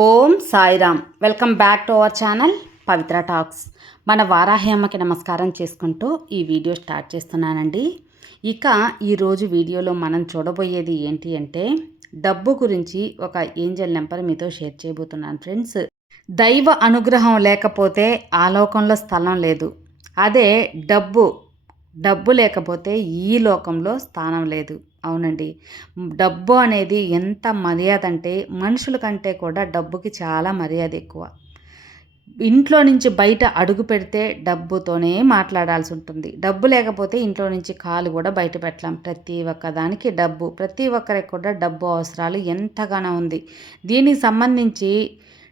Om Sairam. Welcome back to our channel Pavitra talks. మన వారాహ్యమ్మకి నమస్కారం చేసుకుంటూ ఈ వీడియో స్టార్ట్ చేస్తున్నానండి. ఇక ఈరోజు వీడియోలో మనం చూడబోయేది ఏంటి అంటే డబ్బు గురించి ఒక ఏంజల్ నెంబర్ మీతో షేర్ చేయబోతున్నాను ఫ్రెండ్స్. దైవ అనుగ్రహం లేకపోతే ఆలోకంలో స్థలం లేదు. అదే డబ్బు డబ్బు లేకపోతే ఈ లోకంలో స్థానం లేదు. అవునండి. డబ్బు అనేది ఎంత మర్యాద అంటే మనుషుల కంటే కూడా డబ్బుకి చాలా మర్యాద ఎక్కువ. ఇంట్లో నుంచి బయట అడుగు పెడితే డబ్బుతోనే మాట్లాడాల్సి ఉంటుంది. డబ్బు లేకపోతే ఇంట్లో నుంచి కాలు కూడా బయట పెట్టలేం. ప్రతి ఒక్క దానికి డబ్బు ప్రతి ఒక్కరికి కూడా డబ్బు అవసరాలు ఎంతగానో ఉంది. దీనికి సంబంధించి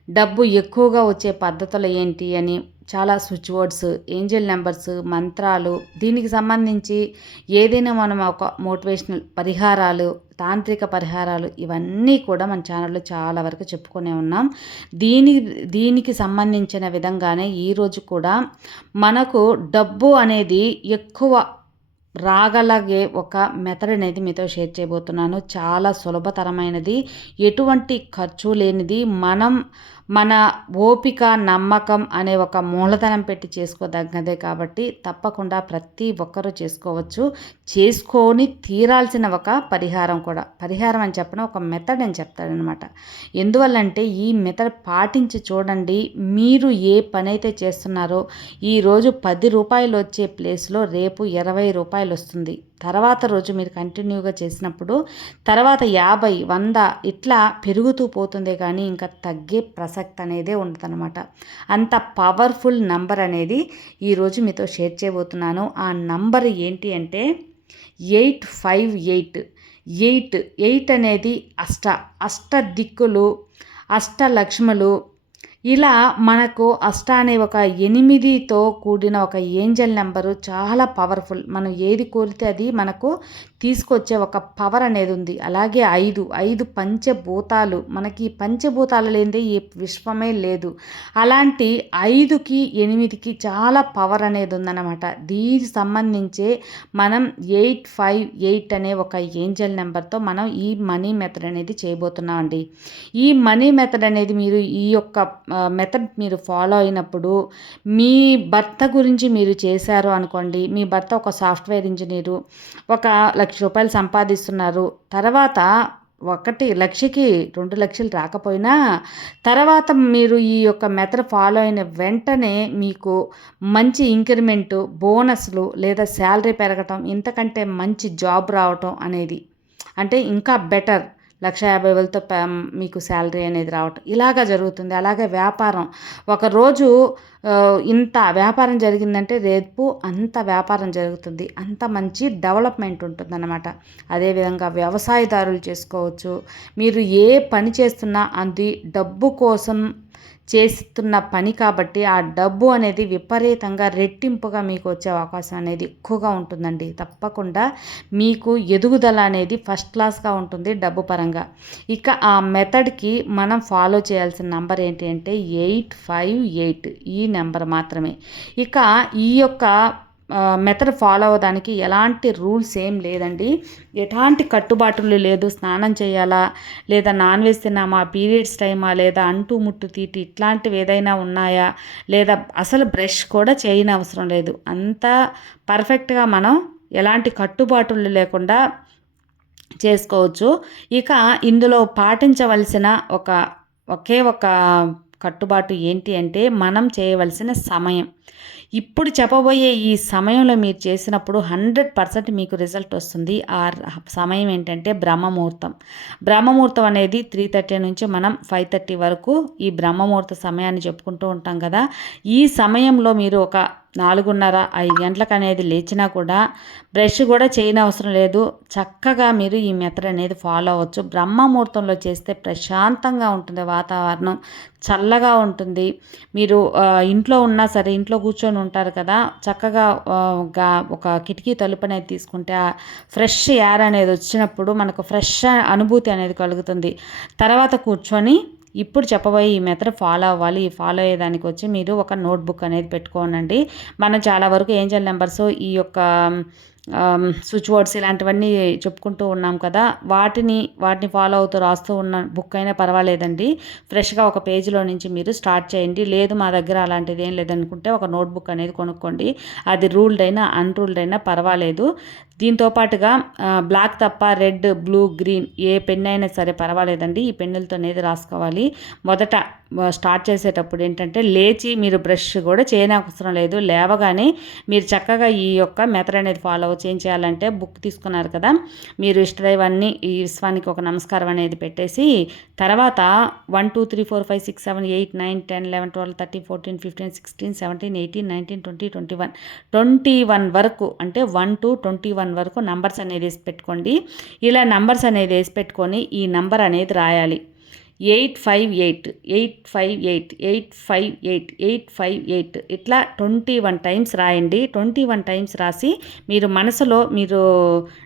డబ్బు ఎక్కువగా వచ్చే పద్ధతులు ఏంటి అని చాలా స్విచ్ వర్డ్స్ ఏంజల్ నెంబర్స్ మంత్రాలు దీనికి సంబంధించి ఏదైనా మనం ఒక మోటివేషనల్ పరిహారాలు తాంత్రిక పరిహారాలు ఇవన్నీ కూడా మన ఛానల్లో చాలా వరకు చెప్పుకునే ఉన్నాం. దీని దీనికి సంబంధించిన విధంగానే ఈరోజు కూడా మనకు డబ్బు అనేది ఎక్కువ రాగలగే ఒక మెథడ్ అనేది మీతో షేర్ చేయబోతున్నాను. చాలా సులభతరమైనది ఎటువంటి ఖర్చు లేనిది మనం మన ఓపిక నమ్మకం అనే ఒక మూలధనం పెట్టి చేసుకోదగ్గదే కాబట్టి తప్పకుండా ప్రతి ఒక్కరూ చేసుకోవచ్చు. చేసుకొని తీరాల్సిన ఒక పరిహారం కూడా. పరిహారం అని చెప్పిన ఒక మెథడ్ అని చెప్తాడనమాట ఎందువల్లంటే ఈ మెథడ్ పాటించి చూడండి. మీరు ఏ పని అయితే చేస్తున్నారో ఈరోజు పది రూపాయలు వచ్చే ప్లేస్లో రేపు ఇరవై రూపాయలు వస్తుంది. తర్వాత రోజు మీరు కంటిన్యూగా చేసినప్పుడు తర్వాత యాభై వంద ఇట్లా పెరుగుతూ పోతుందే కానీ ఇంకా తగ్గే ప్రసక్తి అనేదే ఉండదన్నమాట. అంత పవర్ఫుల్ నంబర్ అనేది ఈరోజు మీతో షేర్ చేయబోతున్నాను. ఆ నంబర్ ఏంటి అంటే eight five eight. Eight eight అనేది అష్ట అష్ట దిక్కులు అష్ట లక్ష్ములు. ఇలా మనకు అష్ట అనే ఒక ఎనిమిదితో కూడిన ఒక ఏంజల్ నెంబరు చాలా పవర్ఫుల్ మనం ఏది కోరితే అది మనకు తీసుకొచ్చే ఒక పవర్ అనేది ఉంది. అలాగే ఐదు ఐదు పంచభూతాలు. మనకి పంచభూతాలు లేనిదే ఈ విశ్వమే లేదు. అలాంటి ఐదుకి ఎనిమిదికి చాలా పవర్ అనేది ఉందన్నమాట. దీనికి సంబంధించే మనం ఎయిట్ ఫైవ్ ఎయిట్ అనే ఒక ఏంజల్ నెంబర్తో మనం ఈ మనీ మెథడ్ అనేది చేయబోతున్నాం అండి ఈ మనీ మెథడ్ అనేది మీరు ఈ యొక్క మెథడ్ మీరు ఫాలో అయినప్పుడు మీ భర్త గురించి మీరు చేశారు అనుకోండి. మీ భర్త ఒక సాఫ్ట్వేర్ ఇంజనీరు ఒక లక్ష రూపాయలు సంపాదిస్తున్నారు. తర్వాత ఒకటి లక్షకి రెండు లక్షలు రాకపోయినా తర్వాత మీరు ఈ యొక్క మెథడ్ ఫాలో అయిన వెంటనే మీకు మంచి ఇంక్రిమెంటు బోనస్లు లేదా శాలరీ పెరగటం ఇంతకంటే మంచి జాబ్ రావటం అనేది అంటే ఇంకా బెటర్ లక్ష యాభై వేలతో మీకు శాలరీ అనేది రావటం ఇలాగా జరుగుతుంది. అలాగే వ్యాపారం. ఒకరోజు ఇంత వ్యాపారం జరిగిందంటే రేపు అంత వ్యాపారం జరుగుతుంది. అంత మంచి డెవలప్మెంట్ ఉంటుందన్నమాట. అదేవిధంగా వ్యవసాయదారులు చేసుకోవచ్చు. మీరు ఏ పని చేస్తున్నా అది డబ్బు కోసం చేస్తున్న పని కాబట్టి ఆ డబ్బు అనేది విపరీతంగా రెట్టింపుగా మీకు వచ్చే అవకాశం అనేది ఎక్కువగా ఉంటుందండి. తప్పకుండా మీకు ఎదుగుదల అనేది ఫస్ట్ క్లాస్గా ఉంటుంది డబ్బు పరంగా. ఇక ఆ మెథడ్కి మనం ఫాలో చేయాల్సిన నెంబర్ ఏంటి అంటే ఎయిట్ ఫైవ్ ఎయిట్ ఈ నెంబర్ మాత్రమే. ఇక ఈ యొక్క మెథడ్ ఫాలో అవ్వడానికి ఎలాంటి రూల్స్ ఏం లేదండి. ఎలాంటి కట్టుబాటులు లేదు. స్నానం చేయాలా? లేదా నాన్ వెజ్ తిన్నామా? పీరియడ్స్ టైమా? లేదా అంటు ముట్టు తీటి ఇట్లాంటివి ఏదైనా ఉన్నాయా? లేదా అసలు బ్రష్ కూడా చేయని అవసరం లేదు. అంతా పర్ఫెక్ట్గా మనం ఎలాంటి కట్టుబాటులు లేకుండా చేసుకోవచ్చు. ఇక ఇందులో పాటించవలసిన ఒక ఒకే ఒక కట్టుబాటు ఏంటి అంటే మనం చేయవలసిన సమయం. ఇప్పుడు చెప్పబోయే ఈ సమయంలో మీరు చేసినప్పుడు హండ్రెడ్ పర్సెంట్ మీకు రిజల్ట్ వస్తుంది. ఆ సమయం ఏంటంటే బ్రహ్మముహూర్తం. బ్రహ్మముహూర్తం అనేది త్రీ థర్టీ నుంచి మనం ఫైవ్ థర్టీ వరకు ఈ బ్రహ్మముహూర్త సమయాన్ని చెప్పుకుంటూ ఉంటాం కదా. ఈ సమయంలో మీరు ఒక నాలుగున్నర ఐదు గంటలకు అనేది లేచినా కూడా బ్రష్ కూడా చేయని అవసరం లేదు. చక్కగా మీరు ఈ మెథడ్ అనేది ఫాలో అవ్వచ్చు. బ్రహ్మముహూర్తంలో చేస్తే ప్రశాంతంగా ఉంటుంది వాతావరణం. చల్లగా ఉంటుంది. మీరు ఇంట్లో ఉన్నా సరే ఇంట్లో కూర్చొని ఉంటారు కదా చక్కగా ఒక కిటికీ తలుపు అనేది తీసుకుంటే ఫ్రెష్ ఎయిర్ అనేది వచ్చినప్పుడు మనకు ఫ్రెష్ అనుభూతి అనేది కలుగుతుంది. తర్వాత కూర్చొని ఇప్పుడు చెప్పబోయే ఈ మెథడ్ ఫాలో అవ్వాలి. ఫాలో అయ్యేదానికి వచ్చి మీరు ఒక నోట్బుక్ అనేది పెట్టుకోనండి. మనం చాలా వరకు ఏంజల్ నెంబర్స్ ఈ యొక్క స్విచ్ వర్డ్స్ ఇలాంటివన్నీ చెప్పుకుంటూ ఉన్నాం కదా. వాటిని వాటిని ఫాలో అవుతూ రాస్తూ ఉన్న బుక్ అయినా పర్వాలేదండి. ఫ్రెష్గా ఒక పేజీలో నుంచి మీరు స్టార్ట్ చేయండి. లేదు మా దగ్గర అలాంటిది ఏం లేదనుకుంటే ఒక నోట్బుక్ అనేది కొనుక్కోండి. అది రూల్డ్ అయినా అన్రూల్డ్ అయినా పర్వాలేదు. దీంతో పాటుగా బ్లాక్ తప్ప రెడ్ బ్లూ గ్రీన్ ఏ పెన్ అయినా సరే పర్వాలేదండి. ఈ పెన్నులతో అనేది రాసుకోవాలి. మొదట స్టార్ట్ చేసేటప్పుడు ఏంటంటే లేచి మీరు బ్రష్ కూడా చేయనవసరం లేదు. లేవగానే మీరు చక్కగా ఈ యొక్క మెథడ్ అనేది ఫాలో అవుతుంది ఏం చేయాలంటే బుక్ తీసుకున్నారు కదా. మీరు ఇష్టదైవాన్ని ఈ విశ్వానికి ఒక నమస్కారం అనేది పెట్టేసి తర్వాత one two three four five six seven eight nine ten eleven twelve thirteen fourteen fifteen sixteen seventeen eighteen nineteen twenty twenty one twenty one వరకు అంటే వన్ టు ట్వంటీ వన్ వరకు నంబర్స్ అనేది వేసి పెట్టుకోండి. ఇలా నంబర్స్ అనేది వేసి పెట్టుకొని ఈ నంబర్ అనేది రాయాలి. Eight five eight eight five eight eight five eight eight five eight ఇట్లా ట్వంటీ వన్ టైమ్స్ రాయండి. ట్వంటీ వన్ టైమ్స్ రాసి మీరు మనసులో మీరు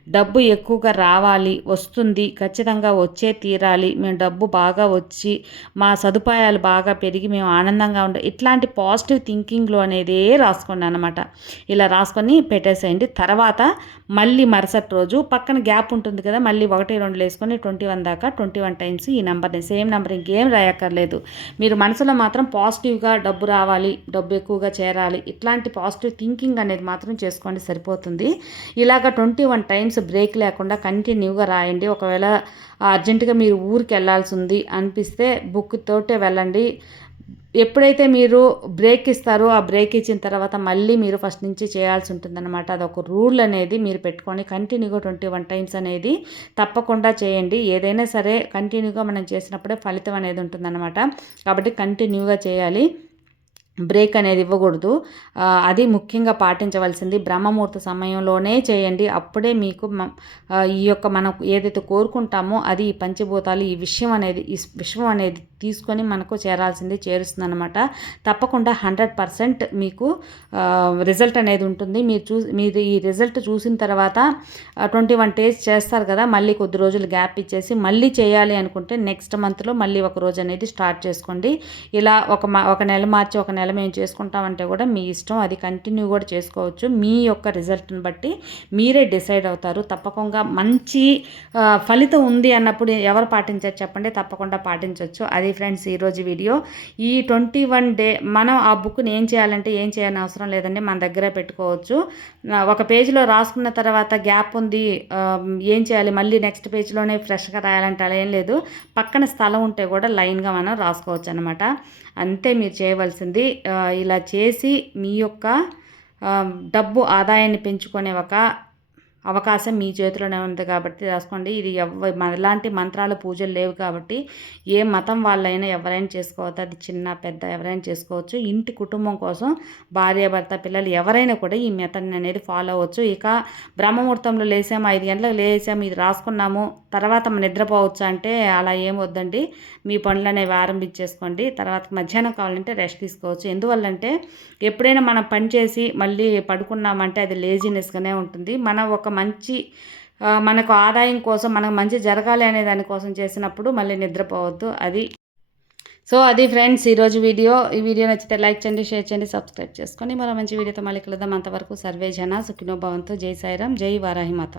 డబ్బు ఎక్కువగా రావాలి వస్తుంది ఖచ్చితంగా వచ్చే తీరాలి మేము డబ్బు బాగా వచ్చి మా సదుపాయాలు బాగా పెరిగి మేము ఆనందంగా ఉండే ఇట్లాంటి పాజిటివ్ థింకింగ్లో అనేదే రాసుకోండి అనమాట ఇలా రాసుకొని పెట్టేసేయండి. తర్వాత మళ్ళీ మరుసటి రోజు పక్కన గ్యాప్ ఉంటుంది కదా మళ్ళీ ఒకటి రెండు వేసుకొని ట్వంటీ వన్ దాకా ట్వంటీ వన్ టైమ్స్ ఈ నెంబర్ని సేమ్ సేమ్ నెంబర్ ఇంకేం రాయక్కర్లేదు. మీరు మనసులో మాత్రం పాజిటివ్గా డబ్బు రావాలి డబ్బు ఎక్కువగా చేరాలి ఇట్లాంటి పాజిటివ్ థింకింగ్ అనేది మాత్రం చేసుకోండి సరిపోతుంది. ఇలాగ ట్వంటీ వన్ టైమ్స్ బ్రేక్ లేకుండా కంటిన్యూగా రాయండి. ఒకవేళ అర్జెంటుగా మీరు ఊరికి వెళ్ళాల్సి ఉంది అనిపిస్తే బుక్ తోటే వెళ్ళండి. ఎప్పుడైతే మీరు బ్రేక్ ఇస్తారో ఆ బ్రేక్ ఇచ్చిన తర్వాత మళ్ళీ మీరు ఫస్ట్ నుంచి చేయాల్సి ఉంటుందన్నమాట. అదొక రూల్ అనేది మీరు పెట్టుకొని కంటిన్యూగా ట్వంటీ వన్ టైమ్స్ అనేది తప్పకుండా చేయండి. ఏదైనా సరే కంటిన్యూగా మనం చేసినప్పుడే ఫలితం అనేది ఉంటుందన్నమాట. కాబట్టి కంటిన్యూగా చేయాలి. బ్రేక్ అనేది ఇవ్వకూడదు. అది ముఖ్యంగా పాటించవలసింది. బ్రహ్మముహూర్త సమయంలోనే చేయండి. అప్పుడే మీకు ఈ యొక్క మనం ఏదైతే కోరుకుంటామో అది ఈ పంచభూతాలు ఈ విషయం అనేది ఈ విశ్వం అనేది తీసుకొని మనకు చేరాల్సింది చేరుస్తుంది అనమాట తప్పకుండా హండ్రెడ్ పర్సెంట్ మీకు రిజల్ట్ అనేది ఉంటుంది. మీరు చూ మీరు ఈ రిజల్ట్ చూసిన తర్వాత ట్వంటీ వన్ డేస్ చేస్తారు కదా మళ్ళీ కొద్ది రోజులు గ్యాప్ ఇచ్చేసి మళ్ళీ చేయాలి అనుకుంటే నెక్స్ట్ మంత్లో మళ్ళీ ఒక రోజు అనేది స్టార్ట్ చేసుకోండి. ఇలా ఒక ఒక నెల మార్చి ఒక నెల నెల మేము చేసుకుంటామంటే కూడా మీ ఇష్టం. అది కంటిన్యూ కూడా చేసుకోవచ్చు. మీ యొక్క రిజల్ట్ని బట్టి మీరే డిసైడ్ అవుతారు. తప్పకుండా మంచి ఫలితం ఉంది అన్నప్పుడు ఎవరు పాటించారు చెప్పండి. తప్పకుండా పాటించవచ్చు అది ఫ్రెండ్స్ ఈరోజు వీడియో ఈ ట్వంటీ వన్ డే మనం ఆ బుక్ని ఏం చేయాలంటే ఏం చేయాలని అవసరం లేదండి. మన దగ్గరే పెట్టుకోవచ్చు. ఒక పేజీలో రాసుకున్న తర్వాత గ్యాప్ ఉంది. ఏం చేయాలి? మళ్ళీ నెక్స్ట్ పేజ్లోనే ఫ్రెష్గా రాయాలంటే అలా ఏం లేదు. పక్కన స్థలం ఉంటే కూడా లైన్గా మనం రాసుకోవచ్చు అనమాట అంతే మీరు చేయవలసింది. ఇలా చేసి మీ యొక్క డబ్బు ఆదాయాన్ని పెంచుకునే ఒక అవకాశం మీ చేతిలోనే ఉంది కాబట్టి రాసుకోండి. ఇది ఎవ మనలాంటి మంత్రాలు పూజలు లేవు కాబట్టి ఏ మతం వాళ్ళైనా ఎవరైనా చేసుకోవచ్చు అది చిన్న పెద్ద ఎవరైనా చేసుకోవచ్చు. ఇంటి కుటుంబం కోసం భార్య భర్త పిల్లలు ఎవరైనా కూడా ఈ మెథడ్ని అనేది ఫాలో అవ్వచ్చు. ఇక బ్రహ్మముహూర్తంలో లేసాము ఐదు గంటలకు లేసాము ఇది రాసుకున్నాము తర్వాత నిద్రపోవచ్చు అంటే అలా ఏం వద్దండి. మీ పనులు అనేవి ఆరంభించేసుకోండి. తర్వాత మధ్యాహ్నం కావాలంటే రెస్ట్ తీసుకోవచ్చు. ఎందువల్లంటే ఎప్పుడైనా మనం పని చేసి మళ్ళీ పడుకున్నామంటే అది లేజినెస్గానే ఉంటుంది. మనం ఒక మంచి మనకు ఆదాయం కోసం మనకు మంచి జరగాలి అనే దానికోసం చేసినప్పుడు మళ్ళీ నిద్రపోవద్దు. అది. సో అది ఫ్రెండ్స్ ఈరోజు వీడియో. ఈ వీడియో నచ్చితే లైక్ చేయండి షేర్ చేయండి సబ్స్క్రైబ్ చేసుకొని మరో మంచి వీడియోతో మళ్ళీ కలుద్దాం. అంతవరకు సర్వే జన సుఖినో భవంతో. జై సాయిరామ్ జై వారాహిమాత.